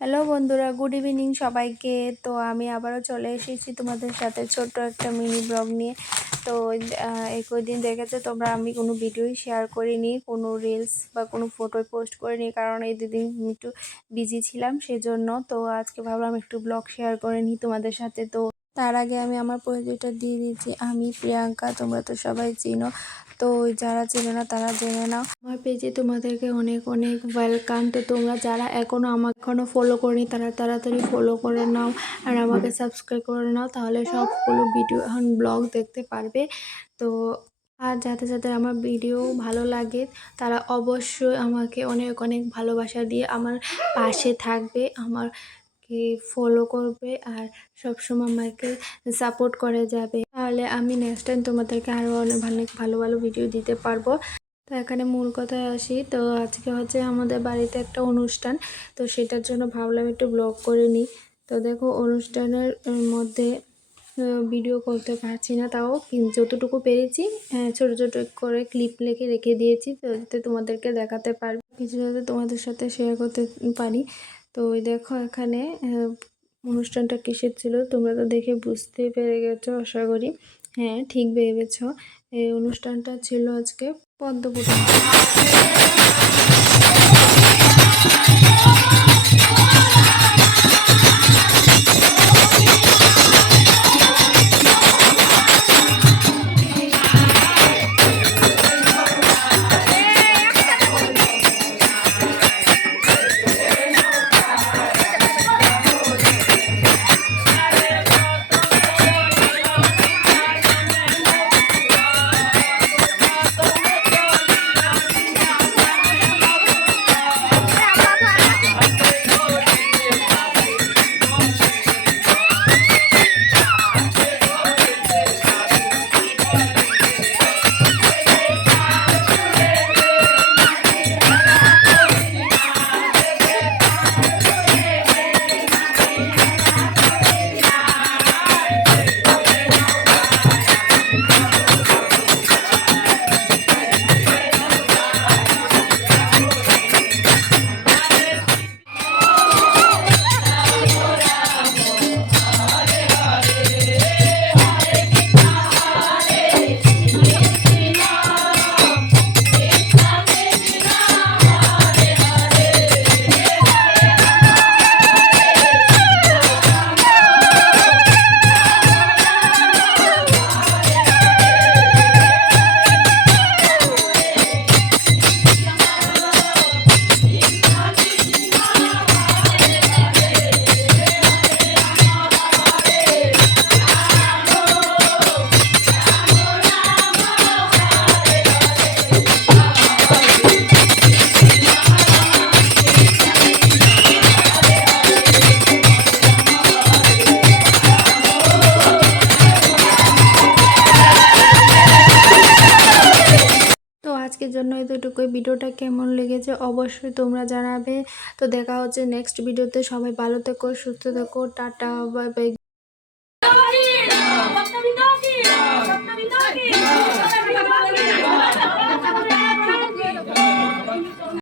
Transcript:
Hello বন্ধুরা, good evening সবাইকে। তো আমি আবারও চলে এসেছি তোমাদের সাথে ছোট্ট একটা মিনি ব্লগ নিয়ে। তো এই কদিন দেখেছো তোমরা আমি কোনো ভিডিওই শেয়ার করিনি, কোনো রিলস বা কোনো ফটো পোস্ট করিনি, কারণ এই দুদিন একটু বিজি ছিলাম সেজন্য। তো আজকে ভাবলাম একটু ব্লগ শেয়ার করে নিই তোমাদের সাথে। তো তার আগে আমি আমার পরিচয়টা দিয়ে দিচ্ছি। আমি প্রিয়াঙ্কা, তোমরা তো সবাই চিনো। তো যারা চেনো না তারা জেনে নাও। আমার পেজে তোমাদেরকে অনেক অনেক ওয়েলকাম। তো তোমরা যারা আমাকে ফলো করিনি তারা তাড়াতাড়ি ফলো করে নাও আর আমাকে সাবস্ক্রাইব করে নাও, তাহলে সবগুলো ভিডিও এখন ব্লগ দেখতে পারবে। তো আর যাতে যাতে আমার ভিডিও ভালো লাগে তারা অবশ্যই আমাকে অনেক অনেক ভালোবাসা দিয়ে আমার পাশে থাকবে, আমাকে ফলো করবে আর সবসময় আমাকে সাপোর্ট করে যাবে। তাহলে আমি নেক্সট টাইম তোমাদেরকে আরও অনেক ভালো ভালো ভিডিও দিতে পারবো। তো এখানে মূল কথায় আসি। তো আজকে হচ্ছে আমাদের বাড়িতে একটা অনুষ্ঠান, তো সেটার জন্য ভাবলাম একটু ব্লগ করে নিই। তো দেখো অনুষ্ঠানের মধ্যে ভিডিও করতে পারছি না, তাও যতটুকু পেরেছি ছোটো ছোটো করে ক্লিপ রেখে দিয়েছি, তো যাতে তোমাদেরকে দেখাতে পারবো, কিছু যাতে তোমাদের সাথে শেয়ার করতে পারি। তো ওই দেখো এখানে অনুষ্ঠানটা কিসের ছিল তোমরা তো দেখে বুঝতে পেরে গেছো আশা করি। হ্যাঁ, ঠিক ভেবেছ, এই অনুষ্ঠানটা ছিল আজকে পদ্মপুকুর। আজকের জন্য এতটুকুই। ভিডিওটা কেমন লেগেছে অবশ্যই তোমরা জানাবে। তো দেখা হচ্ছে নেক্সট ভিডিওতে। সবাই ভালো থেকো, সুস্থ থেকো, টাটা, বাই বাই।